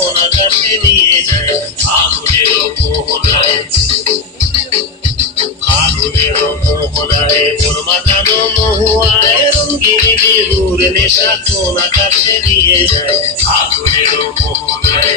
মোহনা কাছে নিয়ে যায়, আগুনের মোহনায় আগুনের মোহনায় মোর মাতানো মহুয়ায়, রঙ্গিন নিরুর নেশা সোনা কাছে নিয়ে যায়, আগুনের মোহনায়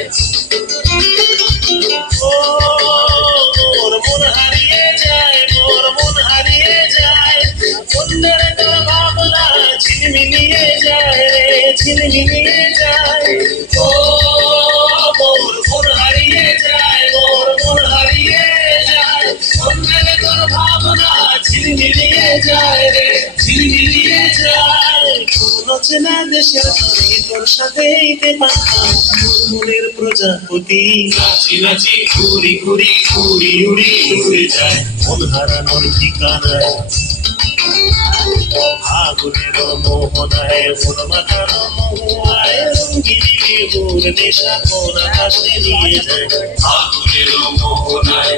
ঝিলমিলিয়ে যায় রে ঝিলমিলিয়ে যায় কোন চেনা দেশের তরে তোর সাথে মনের প্রজাপতি নাচি নাচি ঘুরি ঘুরি ঘুরি উড়ি উড়ে যায় মন হারানোর ঠিকানায় আগুনের মোহনায় মন আগুনের মোহনায়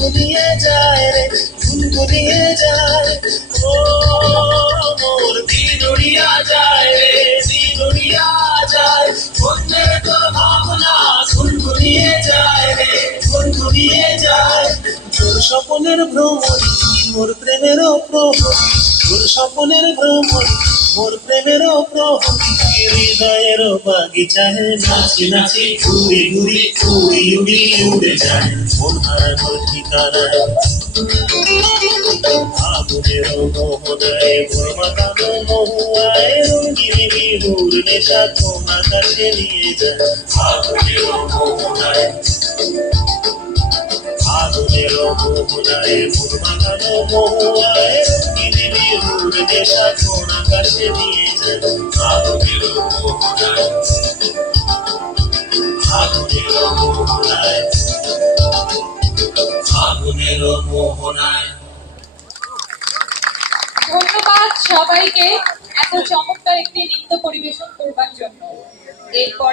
গুনগুনিয়ে যায় রে গুনগুনিয়ে যায়। ও, মোর দিনুরিয়া যায় রে, দিনুরিয়া যায়। অন্যের তো ভাবনা গুনগুনিয়ে যায় রে গুনগুনিয়ে যায়। তোর স্বপনের ভ্রমণ মোর প্রেমেরও প্রহরী তোর স্বপনের ভ্রমণী, মোর প্রহরী হৃদয়ের বাগিচায় নাচি নাচি ঘুরি ঘুরি ঘুরি উড়ি উড়ে যায় মন হারানোর ঠিকানায়। আগুনের মোহনায় মোর মাতানো মহুয়ায় রঙ্গিনী বিহুর নেশা কোন আকাশে নিয়ে যায়। আগুনের মোহনায় আগুনের মোহনায় মোর মহুয়ায় আগুনের মোহনায় ধন্যবাদ সবাইকে। এত চমৎকার একটি নৃত্য পরিবেশন করবার জন্য। এরপরে